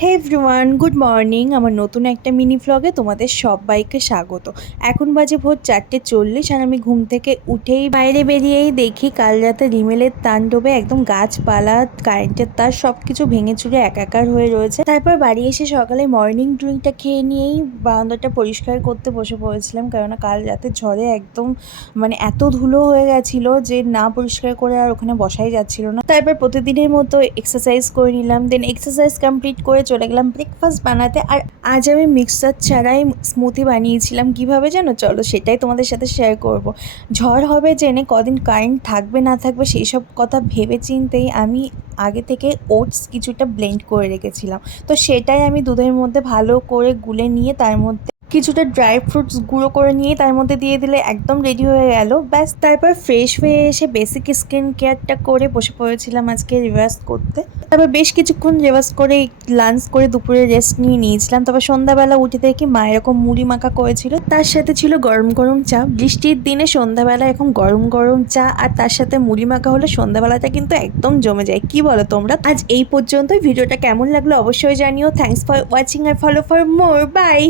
হে everyone, good morning. আমার নতুন একটা মিনি ভ্লগে তোমাদের সবাইকে স্বাগত। এখন বাজে ভোর 4:40 আর আমি ঘুম থেকে উঠেই বাইরে বেরিয়েই দেখি কাল রাতে রিমেলের তাণ্ডবে একদম গাছপালা, কারেন্টের তার সব কিছু ভেঙে চুরে একাকার হয়ে রয়েছে। তারপর বাড়ি এসে সকালে মর্নিং ড্রিঙ্কটা খেয়ে নিয়েই বারান্দাটা পরিষ্কার করতে বসে পড়েছিলাম, কেননা কাল রাতে ঝড়ে একদম এত ধুলো হয়ে গেছিলো যে না পরিষ্কার করে আর ওখানে বসাই যাচ্ছিল না। তারপর প্রতিদিনের মতো এক্সারসাইজ করে নিলাম, দেন এক্সারসাইজ কমপ্লিট করে চলে গেলাম ব্রেকফাস্ট বানাতে। আর আজ আমি মিক্সার ছাড়াই স্মুদি বানিয়েছিলাম। কিভাবে জানো? চলো সেটাই তোমাদের সাথে শেয়ার করব। ঝড় হবে জেনে কদিন কারেন্ট থাকবে না থাকবে সেই সব কথা ভেবে চিন্তেই আমি আগে থেকে ওটস কিছুটা ব্লেন্ড করে রেখেছিলাম। তো সেটাই আমি দুধের মধ্যে ভালো করে গুলে নিয়ে তার মধ্যে কিছুটা ড্রাই ফ্রুটস গুঁড়ো করে নিয়ে তার মধ্যে দিয়ে দিলে একদম রেডি হয়ে গেল। ব্যাস, তারপর ফ্রেশ হয়ে এসে বেসিক স্কিন কেয়ারটা করে বসে পড়েছিলাম আজকে রিভার্স করতে। তারপর বেশ কিছুক্ষণ রিভার্স করে লাঞ্চ করে দুপুরে রেস্ট নিয়ে নিয়েছিলাম। তারপর সন্ধ্যাবেলা উঠে দেখি মা এরকম মুড়ি মাখা করেছিল, তার সাথে ছিল গরম গরম চা। বৃষ্টির দিনে সন্ধ্যাবেলা এখন গরম গরম চা আর তার সাথে মুড়ি মাখা হলে সন্ধ্যাবেলাটা কিন্তু একদম জমে যায়। কি বলো তোমরা? আজ এই পর্যন্তই। ভিডিওটা কেমন লাগলো অবশ্যই জানিও। থ্যাঙ্কস ফর ওয়াচিং আর ফলো ফর মোর। বাই।